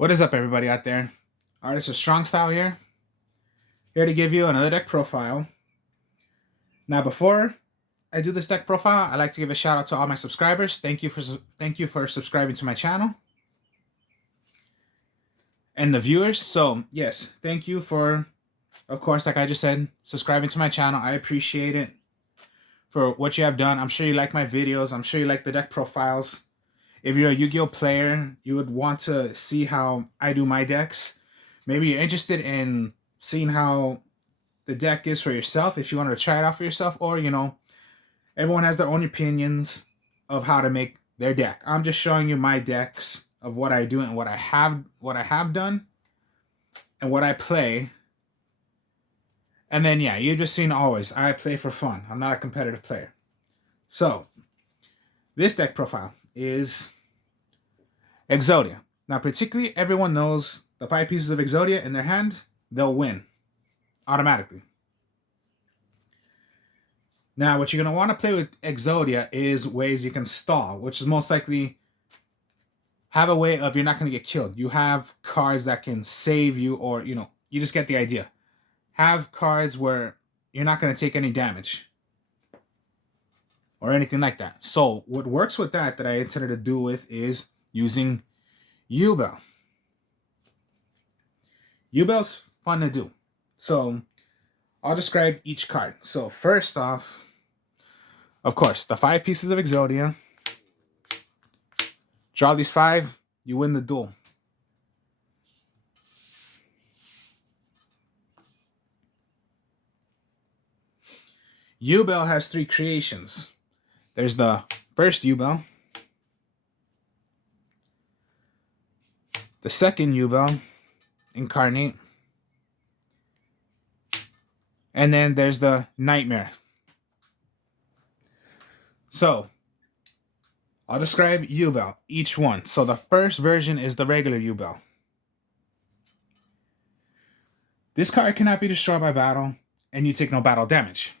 What is up, everybody out there? Artist of Strong Style here to give you another deck profile. Now, before I do this deck profile, I'd like to give a shout out to all my subscribers. Thank you for subscribing to my channel and the viewers. So yes, thank you for, of course, like I just said, subscribing to my channel. I appreciate it for what you have done. I'm sure you like my videos. I'm sure you like the deck profiles. If you're a Yu-Gi-Oh player, you would want to see how I do my decks. Maybe you're interested in seeing how the deck is for yourself, if you wanted to try it out for yourself, or, everyone has their own opinions of how to make their deck. I'm just showing you my decks of what I do and what I have done and what I play. And then, yeah, you've just seen always, I play for fun. I'm not a competitive player. So, this deck profile is Exodia. Now, particularly, everyone knows the 5 pieces of Exodia in their hand, they'll win automatically. Now, what you're going to want to play with Exodia is ways you can stall, which is most likely have a way of you're not going to get killed. You have cards that can save you, or, you just get the idea. Have cards where you're not going to take any damage or anything like that. So what works with that I intended to do with is using yubel. Yubel's fun to do. So I'll describe each card. So first off, of course, the 5 pieces of Exodia. Draw these 5, you win the duel. Yubel has 3 creations. There's the first yubel, the second yubel, incarnate, and then there's the nightmare. So I'll describe yubel, each one. So the first version is the regular yubel. This card cannot be destroyed by battle, and you take no battle damage.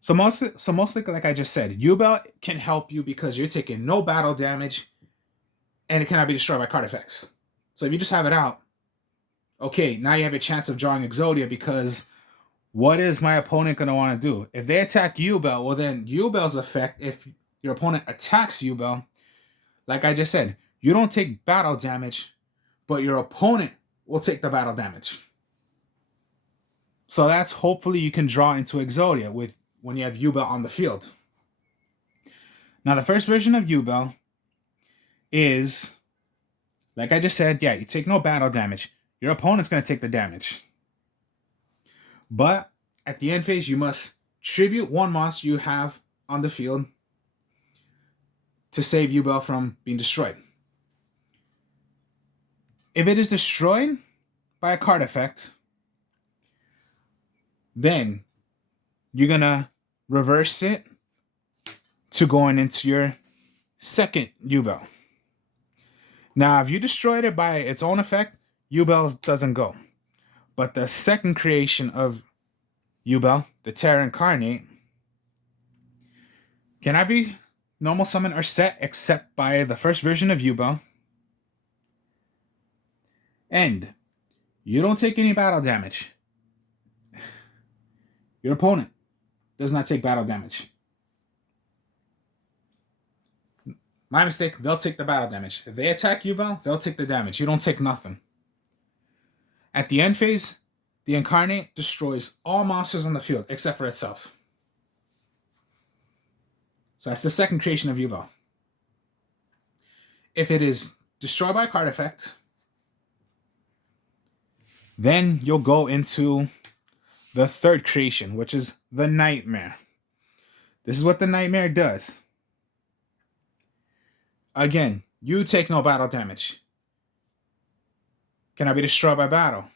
So mostly, like I just said, yubel can help you because you're taking no battle damage, and it cannot be destroyed by card effects. So if you just have it out, okay, now you have a chance of drawing Exodia, because what is my opponent going to want to do? If they attack yubel, well then yubel's effect, if your opponent attacks yubel, like I just said, you don't take battle damage, but your opponent will take the battle damage. So that's hopefully you can draw into Exodia with when you have yubel on the field. Now the first version of yubel is, like I just said, yeah, you take no battle damage. Your opponent's going to take the damage. But at the end phase, you must tribute 1 monster you have on the field to save yubel from being destroyed. If it is destroyed by a card effect, then you're going to reverse it to going into your second yubel. Now, if you destroyed it by its own effect, yubel doesn't go. But the second creation of yubel, the Terra Incarnate, cannot be normal summon or set except by the first version of yubel. And you don't take any battle damage. Your opponent does not take battle damage. My mistake, they'll take the battle damage. If they attack yubel, they'll take the damage. You don't take nothing. At the end phase, the Incarnate destroys all monsters on the field except for itself. So that's the second creation of yubel. If it is destroyed by a card effect, then you'll go into the third creation, which is the Nightmare. This is what the Nightmare does. Again, you take no battle damage. Cannot be destroyed by battle.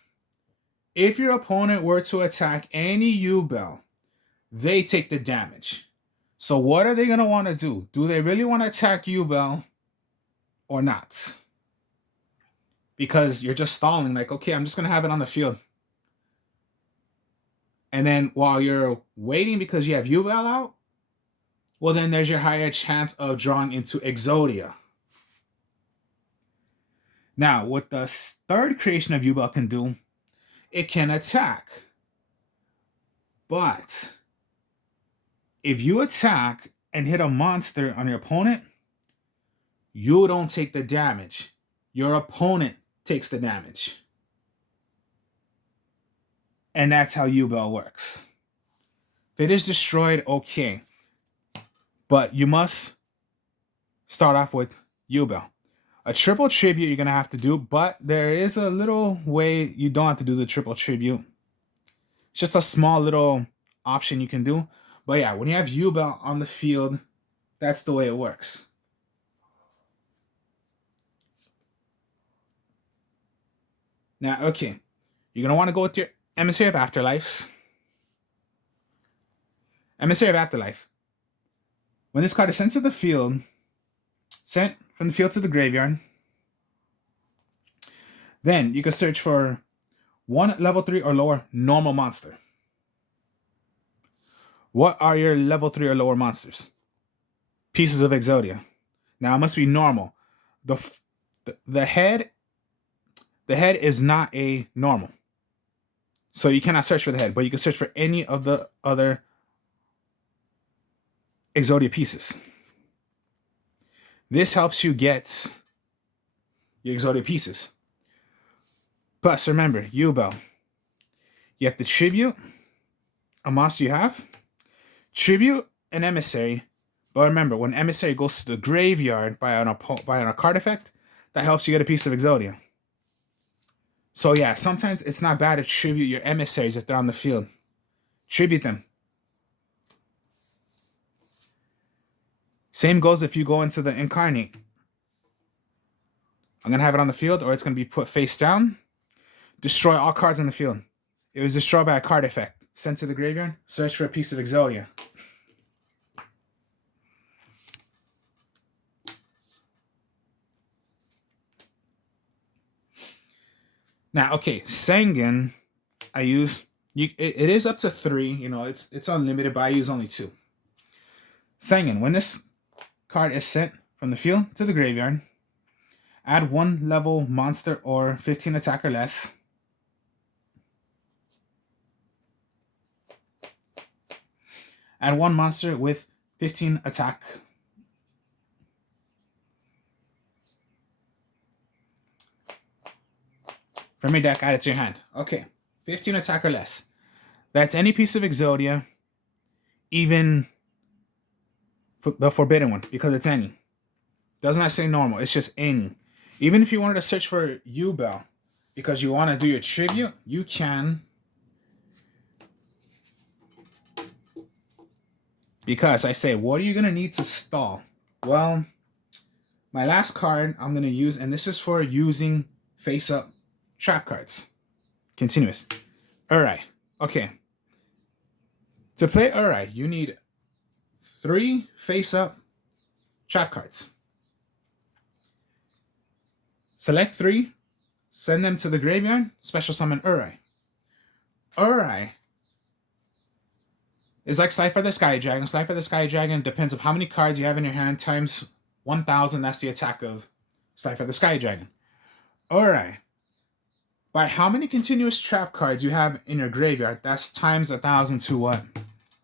If your opponent were to attack any yubel, they take the damage. So what are they going to want to do? Do they really want to attack yubel or not? Because you're just stalling, like, okay, I'm just going to have it on the field. And then while you're waiting because you have yubel out, well, then there's your higher chance of drawing into Exodia. Now, what the third creation of yubel can do, it can attack. But if you attack and hit a monster on your opponent, you don't take the damage. Your opponent takes the damage. And that's how yubel works. If it is destroyed, okay. But you must start off with yubel. A triple tribute you're going to have to do, but there is a little way you don't have to do the triple tribute. It's just a small little option you can do. But yeah, when you have yubel on the field, that's the way it works. Now, okay, you're going to want to go with your Emissary of Afterlives. Emissary of Afterlife. When this card is sent to the field, sent from the field to the graveyard, then you can search for one level 3 or lower normal monster. What are your level 3 or lower monsters? Pieces of Exodia. Now it must be normal. The head is not a normal. So you cannot search for the head, but you can search for any of the other Exodia pieces. This helps you get your Exodia pieces. Plus, remember, yubel. You have to tribute a monster you have, tribute an emissary. But remember, when emissary goes to the graveyard by a card effect, that helps you get a piece of Exodia. So yeah, sometimes it's not bad to tribute your emissaries if they're on the field. Tribute them. Same goes if you go into the incarnate. I'm going to have it on the field, or it's going to be put face down. Destroy all cards on the field. It was destroyed by a card effect. Sent to the graveyard. Search for a piece of Exodia. Now, okay, Sangan, I use, it is up to 3. You know, it's unlimited, but I use only 2. Sangan, when this card is sent from the field to the graveyard, add 1 level monster or 15 attack or less. Add 1 monster with 15 attack. From your deck, add it to your hand. Okay, 15 attack or less. That's any piece of Exodia, even the forbidden one, because it's any. Does not say normal, it's just any. Even if you wanted to search for yubel, because you want to do your tribute, you can. Because I say, what are you going to need to stall? Well, my last card I'm going to use, and this is for using face-up trap cards. Continuous. Urai. Okay. To play Urai, you need 3 face-up trap cards. Select 3, send them to the graveyard, special summon Urai. Urai is like Slide for the Sky Dragon. Slide for the Sky Dragon depends on how many cards you have in your hand times 1,000. That's the attack of Slide for the Sky Dragon. Urai, by how many continuous trap cards you have in your graveyard, that's times 1,000 to what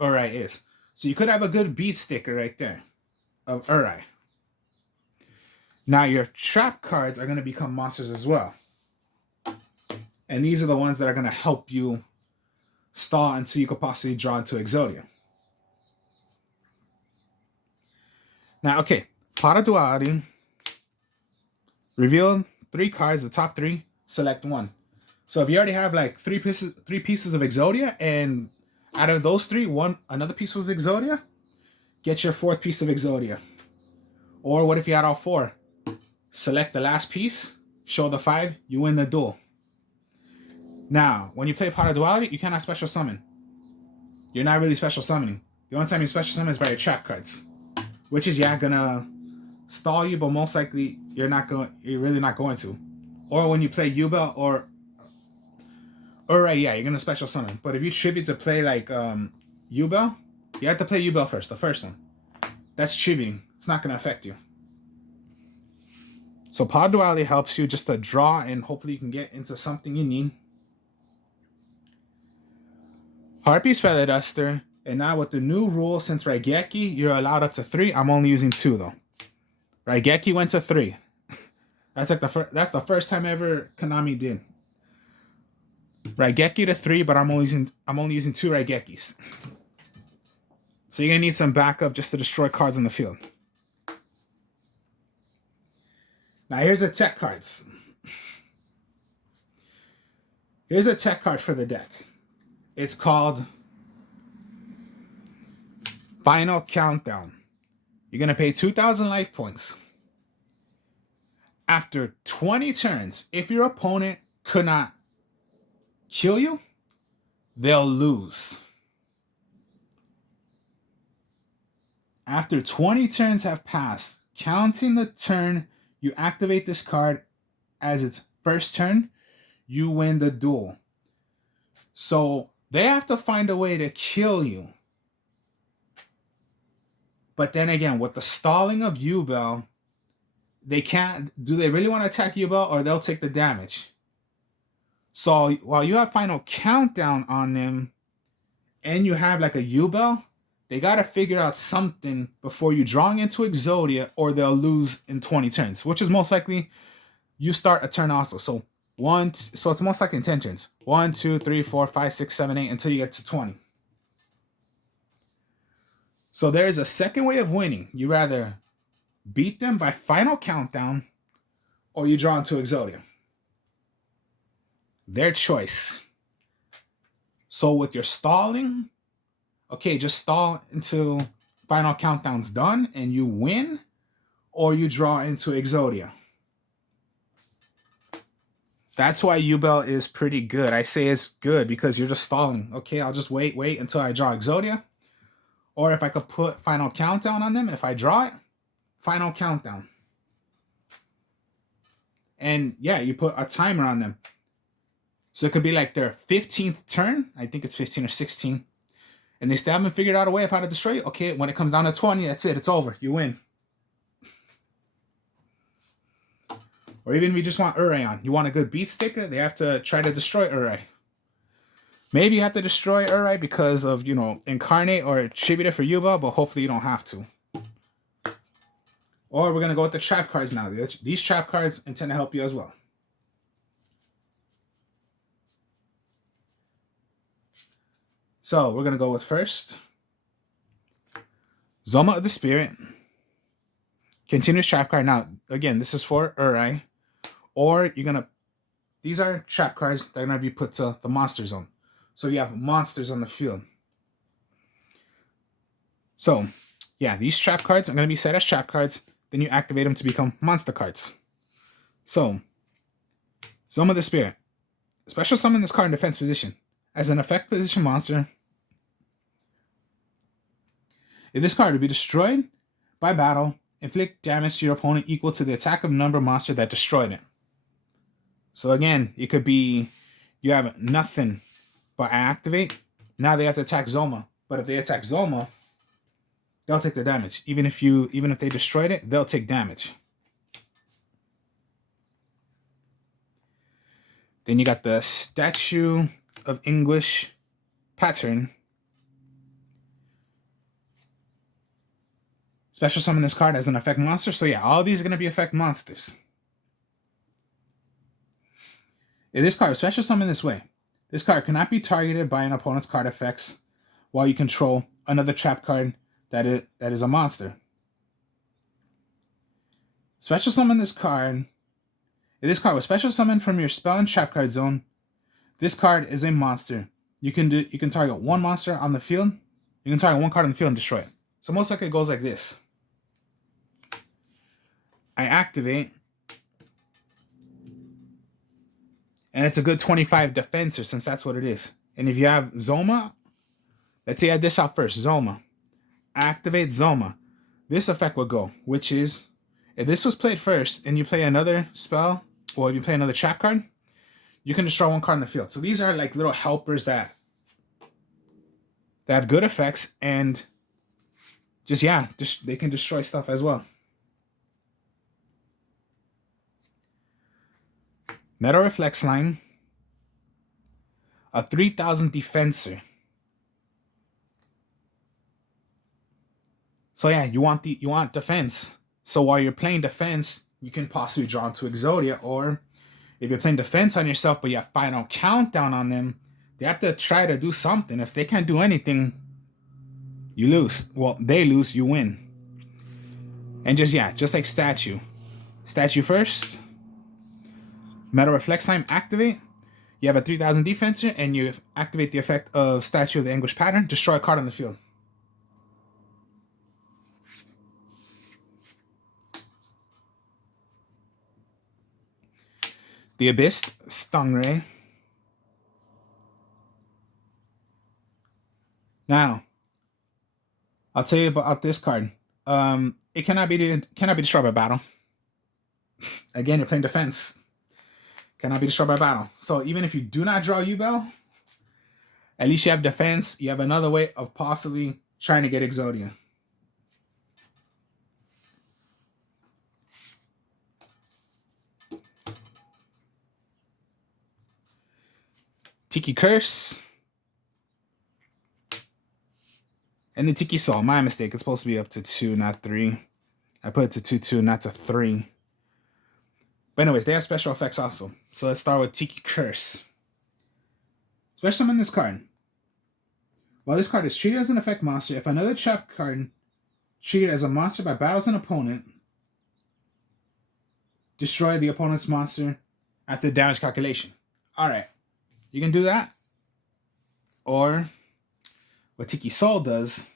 Urai is. So you could have a good beat sticker right there of Urai. Now your trap cards are going to become monsters as well. And these are the ones that are going to help you stall until you could possibly draw into Exodia. Now, okay, Pot of Duality. Reveal 3 cards, the top 3, select 1. So if you already have like 3 pieces of Exodia, and out of those 3, another piece was Exodia, get your 4th piece of Exodia. Or what if you had all 4? Select the last piece, show the 5, you win the duel. Now, when you play Pot of Duality, you cannot special summon. You're not really special summoning. The only time you special summon is by your trap cards, which is gonna stall you, but most likely you're really not going to. Or when you play yubel or you're gonna special summon. But if you tribute to play like yubel, you have to play yubel first, the first one. That's tributing. It's not gonna affect you. So Power Duality helps you just to draw, and hopefully you can get into something you need. Harpy's Feather Duster. And now with the new rule, since Raigeki, you're allowed up to 3. I'm only using 2 though. Raigeki went to 3. That's like that's the first time ever Konami did. Raigeki to 3, but I'm only using 2 Raigekis. So you're gonna need some backup just to destroy cards in the field. Now here's the tech cards. Here's a tech card for the deck. It's called Final Countdown. You're gonna pay 2,000 life points. After 20 turns, if your opponent could not kill you, they'll lose. After 20 turns have passed, counting the turn you activate this card as its first turn, you win the duel. So they have to find a way to kill you. But then again, with the stalling of yubel, they can't. Do they really want to attack yubel, or they'll take the damage? So while you have Final Countdown on them, and you have like a yubel, they got to figure out something before you drawing into exodia, or they'll lose in 20 turns, which is most likely you start a turn also. So it's most likely in 10 turns. 1, 2, 3, 4, 5, 6, 7, 8 until you get to 20. So there is a second way of winning. You rather beat them by Final Countdown, or you draw into exodia. Their choice. So with your stalling, okay, just stall until Final Countdown's done and you win, or you draw into exodia. That's why yubel is pretty good. I say it's good because you're just stalling. Okay, I'll just wait until I draw exodia. Or if I could put Final Countdown on them, if I draw it, Final Countdown. And yeah, you put a timer on them. So it could be like their 15th turn. I think it's 15 or 16. And they still haven't figured out a way of how to destroy you. Okay, when it comes down to 20, that's it. It's over. You win. Or even if you just want Urayon. You want a good beat sticker, they have to try to destroy Urai. Maybe you have to destroy Urai because of, Incarnate or Tribute for Yuba, but hopefully you don't have to. Or we're going to go with the trap cards now. These trap cards intend to help you as well. So we're going to go with first Zoma of the Spirit. Continuous trap card. Now, again, this is for Urai. Or you're going to... These are trap cards that are going to be put to the monster zone. So you have monsters on the field. So, yeah, these trap cards are going to be set as trap cards. Then you activate them to become monster cards. So, Zoma of the Spirit. Special summon this card in defense position. As an effect position monster, if this card would be destroyed by battle, inflict damage to your opponent equal to the attack of number monster that destroyed it. So again, it could be you have nothing but activate. Now they have to attack Zoma. But if they attack Zoma, they'll take the damage. Even if they destroyed it, they'll take damage. Then you got the Statue of English Pattern. Special summon this card as an effect monster. So yeah, all these are going to be effect monsters. If this card is special summon this way, this card cannot be targeted by an opponent's card effects while you control another trap card that is a monster. Special summon this card. If this card was special summoned from your spell and trap card zone, this card is a monster. You can target one monster on the field. You can target one card on the field and destroy it. So most likely it goes like this. I activate. And it's a good 25 defenser since that's what it is. And if you have Zoma, let's say I had this out first. Zoma. Activate Zoma. This effect would go, which is, if this was played first and you play another spell, or you play another trap card, you can destroy one card in the field. So these are like little helpers that have good effects and just they can destroy stuff as well. Metal Reflex Line, a 3000 Defensor. So yeah, you want defense. So while you're playing defense, you can possibly draw into Exodia, or if you're playing defense on yourself but you have final countdown on them, they have to try to do something. If they can't do anything, you lose. Well, they lose, you win. And just like statue. Statue first. Metal Reflex Time, activate. You have a 3000 defensor, and you activate the effect of Statue of the Anguish Pattern. Destroy a card on the field. The Abyss, Stingray. Now, I'll tell you about this card. It cannot be destroyed by battle. Again, you're playing defense. Cannot be destroyed by battle. So even if you do not draw yubel, at least you have defense. You have another way of possibly trying to get Exodia. Tiki Curse. And the Tiki Soul. My mistake. It's supposed to be up to 2, not 3. I put it to 2, not to 3. But anyways, they have special effects also. So let's start with Tiki Curse. Special summon this card. While this card is treated as an effect monster, if another trap card treated as a monster by battles an opponent, destroy the opponent's monster after damage calculation. Alright. You can do that. Or what Tiki Soul does,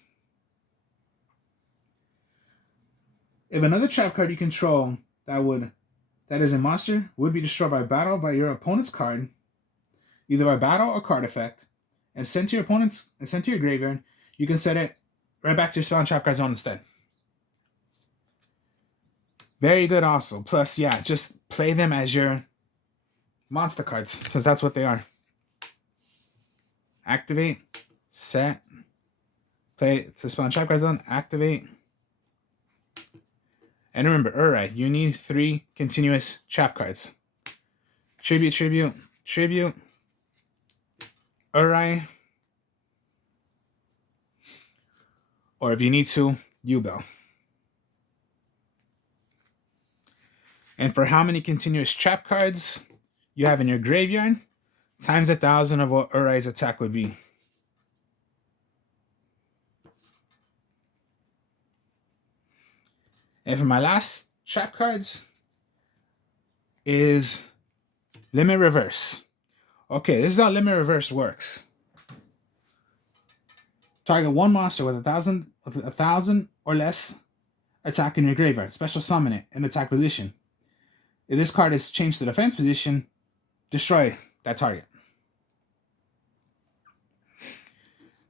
if another trap card you control that is a monster would be destroyed by battle by your opponent's card, either by battle or card effect, and sent to your graveyard, you can set it right back to your spell and trap card zone instead. Very good also. Plus, yeah, just play them as your monster cards, since that's what they are. Activate, set, play to spell and trap card zone, activate. And remember, alright, you need 3 continuous trap cards. Tribute, tribute, tribute. Alright. Or if you need to, yubel. And for how many continuous trap cards you have in your graveyard, times 1,000 of what Urai's attack would be. And for my last trap cards is Limit Reverse. Okay, this is how Limit Reverse works. Target one monster with 1,000 or less attack in your graveyard. Special summon it in attack position. If this card is changed to defense position, destroy that target.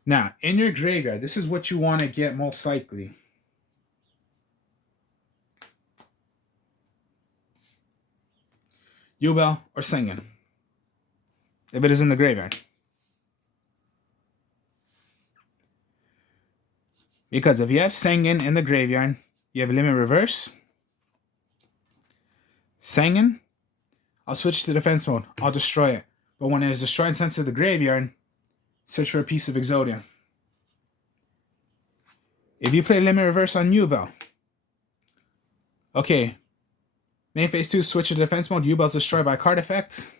Now, in your graveyard, this is what you want to get most likely. Yubel or Sengen, if it is in the graveyard. Because if you have Sengen in the graveyard, you have Limit Reverse. Sengen, I'll switch to defense mode. I'll destroy it. But when it is destroyed and sent to the graveyard, search for a piece of Exodia. If you play Limit Reverse on Yubel, okay, main phase 2, switch to defense mode. Yubel's destroyed by card effect.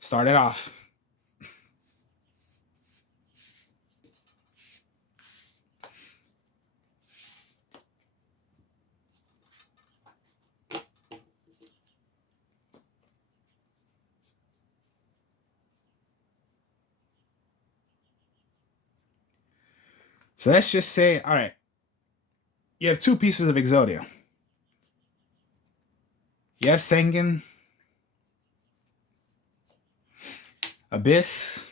Start it off. So let's just say, all right, you have 2 pieces of Exodia. You have Sengen, Abyss,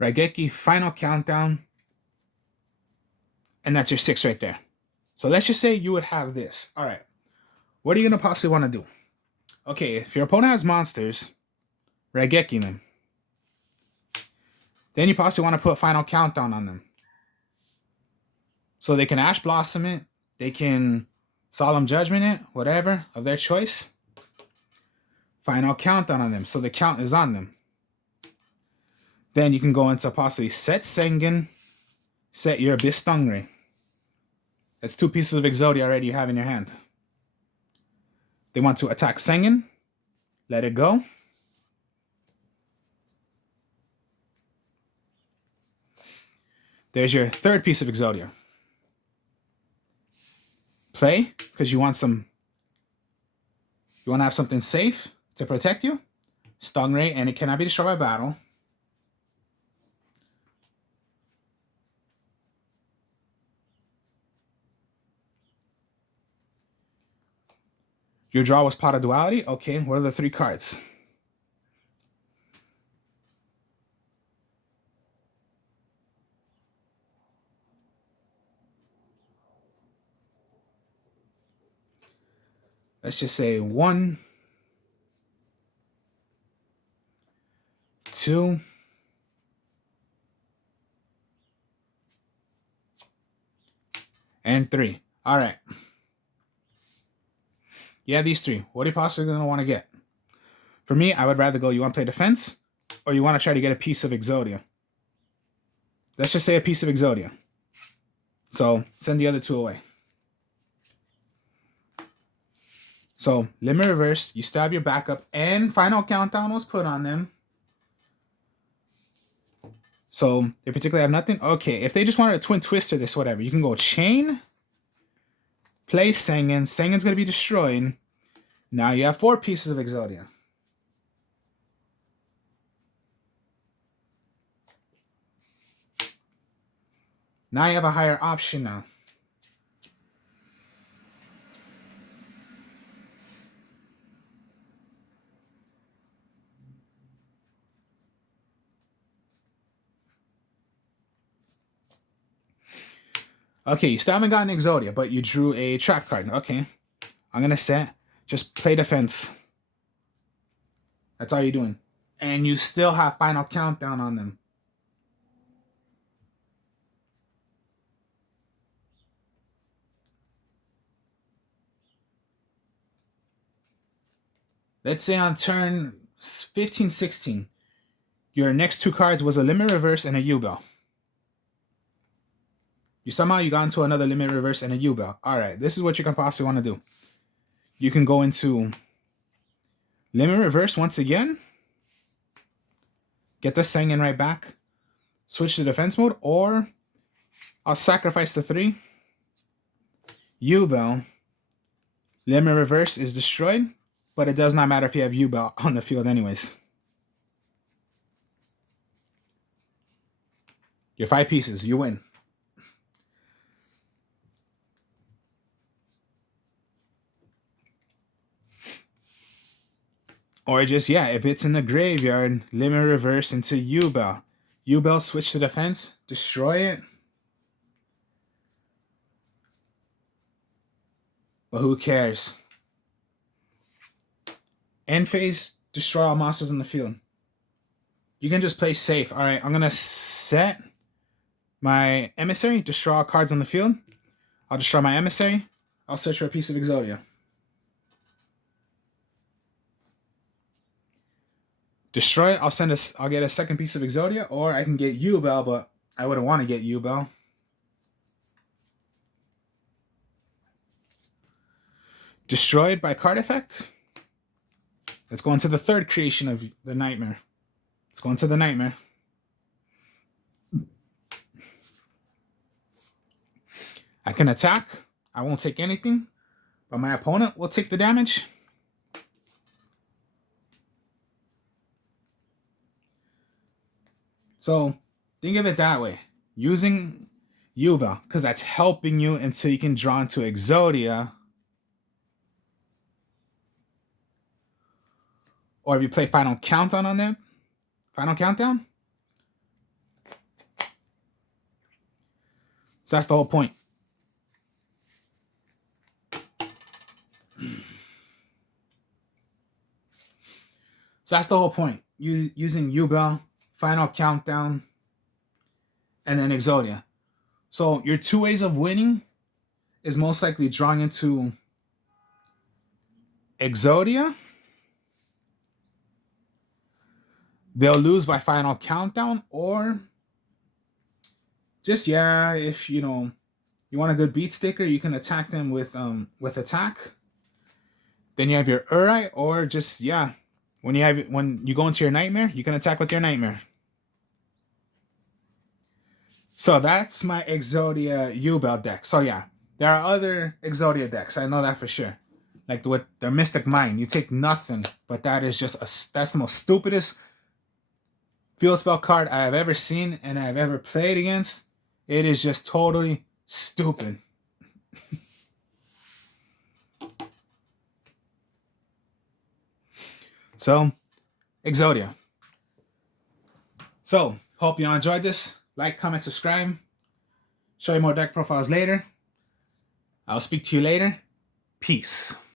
Raigeki, Final Countdown, and that's your 6 right there. So let's just say you would have this. All right, what are you going to possibly want to do? Okay, if your opponent has monsters, Raigeki them. Then you possibly want to put Final Countdown on them. So they can Ash Blossom it. They can Solemn Judgment it, whatever, of their choice. Final Countdown on them. So the count is on them. Then you can go into possibly set Sengen, set your Abyss Stingray. That's 2 pieces of Exodia already you have in your hand. They want to attack Sengen. Let it go. There's your 3rd piece of Exodia. Play, because you want to have something safe to protect you. Stingray, and it cannot be destroyed by battle. Your draw was Pot of Duality. Okay, what are the 3 cards? Let's just say 1, 2, and 3. All right. Yeah, these 3. What are you possibly going to want to get? For me, I would rather go, you want to play defense, or you want to try to get a piece of Exodia. Let's just say a piece of Exodia. So send the other 2 away. So Limit Reverse, you still have your backup, and Final Countdown was put on them. So they particularly have nothing. Okay, if they just wanted a Twin Twister, this, whatever, you can go Chain, play Sengen. Sengen's going to be destroyed. Now you have 4 pieces of Exodia. Now you have a higher option now. Okay, you still haven't gotten Exodia, but you drew a trap card. Okay, I'm going to set. Just play defense. That's all you're doing. And you still have Final Countdown on them. Let's say on turn 15, 16, your next 2 cards was a Limit Reverse and a yubel. You got into another Limit Reverse and a yubel. All right, this is what you can possibly want to do. You can go into Limit Reverse once again. Get the Sengen right back. Switch to defense mode, or I'll sacrifice the 3. Yubel. Limit Reverse is destroyed, but it does not matter if you have yubel on the field anyways. Your 5 pieces, you win. Or just, yeah, if it's in the graveyard, Limit Reverse into yubel. Yubel, switch to defense, destroy it. But who cares? End phase, destroy all monsters on the field. You can just play safe. All right, I'm going to set my Emissary, destroy all cards on the field. I'll destroy my Emissary. I'll search for a piece of Exodia. Destroy it. I'll get a second piece of Exodia, or I can get yubel, but I wouldn't want to get yubel. Destroyed by card effect. Let's go into the 3rd creation of the Nightmare. Let's go into the Nightmare. I can attack. I won't take anything, but my opponent will take the damage. So think of it that way. Using yubel, because that's helping you until you can draw into Exodia. Or if you play Final Countdown on them. Final Countdown. So that's the whole point. So that's the whole point. Using yubel, Final Countdown. and then Exodia. So your two ways of winning is most likely drawing into Exodia. They'll lose by final countdown, or just, yeah, if you know you want a good beat sticker, you can attack them with attack. Then you have your Uri, or just, yeah, when you go into your nightmare, you can attack with your nightmare. So that's my Exodia yubel deck. So yeah, there are other Exodia decks. I know that for sure. Like with their Mystic Mine, you take nothing, but that is just that's the most stupidest field spell card I have ever seen and I've ever played against. It is just totally stupid. So, Exodia. So, hope you all enjoyed this. Like, comment, subscribe. Show you more deck profiles later. I'll speak to you later. Peace.